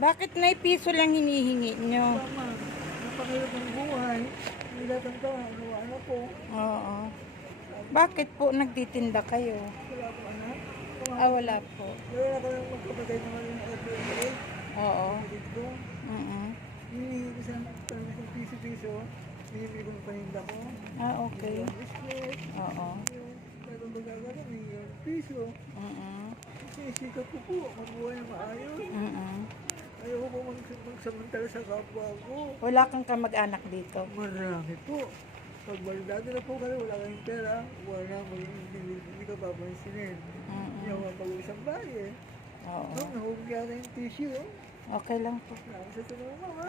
Bakit na piso lang hinihingi nyo? Mama, napakahirap ng buhay. Hindi lahat ng tao, gawa na po. Oo. Bakit po nagtitinda kayo? Wala po anak. Wala po. Wala ka lang magkapagay naman yung FBA. Oo. Kapatid ko. Hinihingi ko sa talaga ng piso-piso. Hinihingi ko ng paninda ko. Okay. Yung biscuit. Oo. Yung bagong magagawa, may piso. Sinisikap ko po, mabuhay na maayos. Ayoko po magsamantala sa kapwa ko. Wala kang kamag-anak dito? Marami po. Pag balidado na po kayo, wala kayong pera, wala mo hindi ka papansinin. Hindi ako mapag-uusang bahay eh. Oo. Nahugog yata yung tissue. Okay lang po. Salamat sa tulong mo, ha?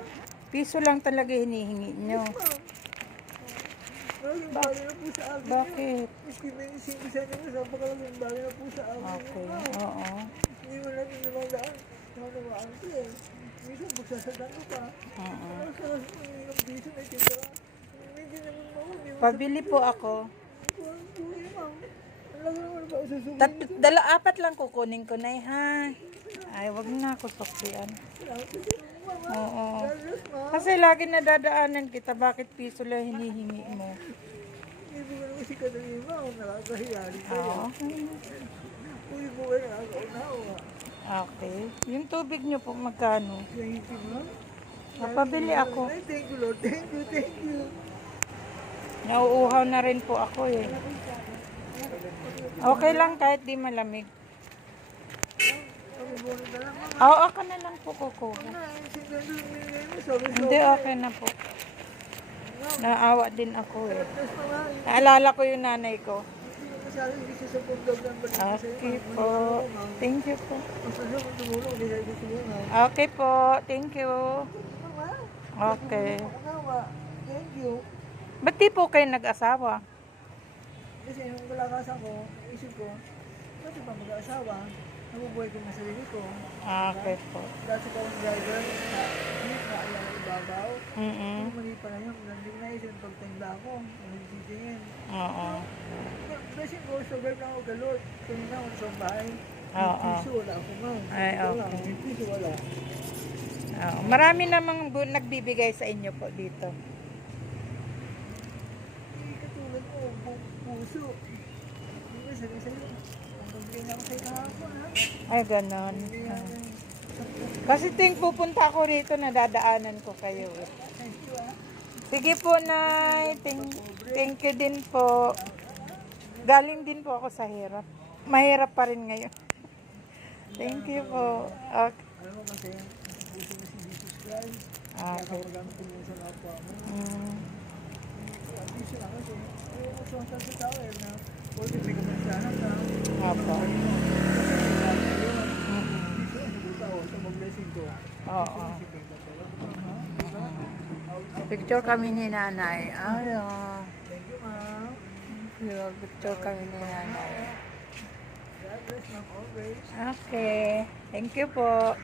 Piso lang talaga hinihingi nyo. Malaking bagay na po sa akin. Bakit? Miski may ising isa nyo, napakalaking bagay na po sa akin. Okay. Oo. Hindi mo natin namadaan. Namadaan ko eh. Minsan magsasadaan ko pa. Sa ng piso na itinda. Hindi naman mo. Pabili po ako. Apat lang kukunin ko na ha. Ay, wag na ako suklian. Oo. Kasi lagi nadadaanan kita, bakit piso lang hinihingi mo? Hindi mo naman si Kadalima, nakakahiyari ka. Oo. Uy mo ba nakakaunawa? Okay. Yung tubig nyo po magkano? 20 mo? Mapabili ako. Ay, thank you Lord, thank you. Nauuhaw na rin po ako eh. Okay lang kahit di malamig. Oo, ako na lang po kukuha. Hindi, okay na po. Naawa din ako eh. Naalala ko yung nanay ko. Okay po. Thank you po. Okay po. Thank you. Okay. Thank you. Ba't di po kayo nag-asawa? Kasi yung kalakasan ko, isip ko, ba't ba mag-aasawa? Nabubuhay ko na sarili ko. Okay po. Dati ko ang driver na jeep na ayaw na ibabaw. Mali pa na yun. Hindi ko naisip pagtanda ko. Nagtitingin. Oo. Kasi ko, sobrang na ako galot. Kanina ako sa bahay. Oo. Piso wala ako ma'am. Ay, okay. Piso wala. Oo. Marami namang nagbibigay sa inyo po dito. Hindi katulad mo, puso. Hindi sabi sa'yo. Ang pagbiling ako sa'yo kahapon ha. Ay, ganon. Kasi ting pupunta ako rito, nadadaanan ko kayo. Thank you ha. Sige po, Nay. Thank you din po. Galing din po ako sa hirap. Mahirap pa rin ngayon. Thank you po. Okay. Alam mo kasi, puso na si Jesus Christ. Kaya kapagamit ko mo sa kapwa mo. Piso lang kasi. Ayaw mo sa tao eh na pwede may kamansahan ka. Opo. Oo. Picture kami ni nanay. Ano? Thank you, ma'am. Picture kami ni nanay. God bless, ma'am, always. Okay. Thank you po.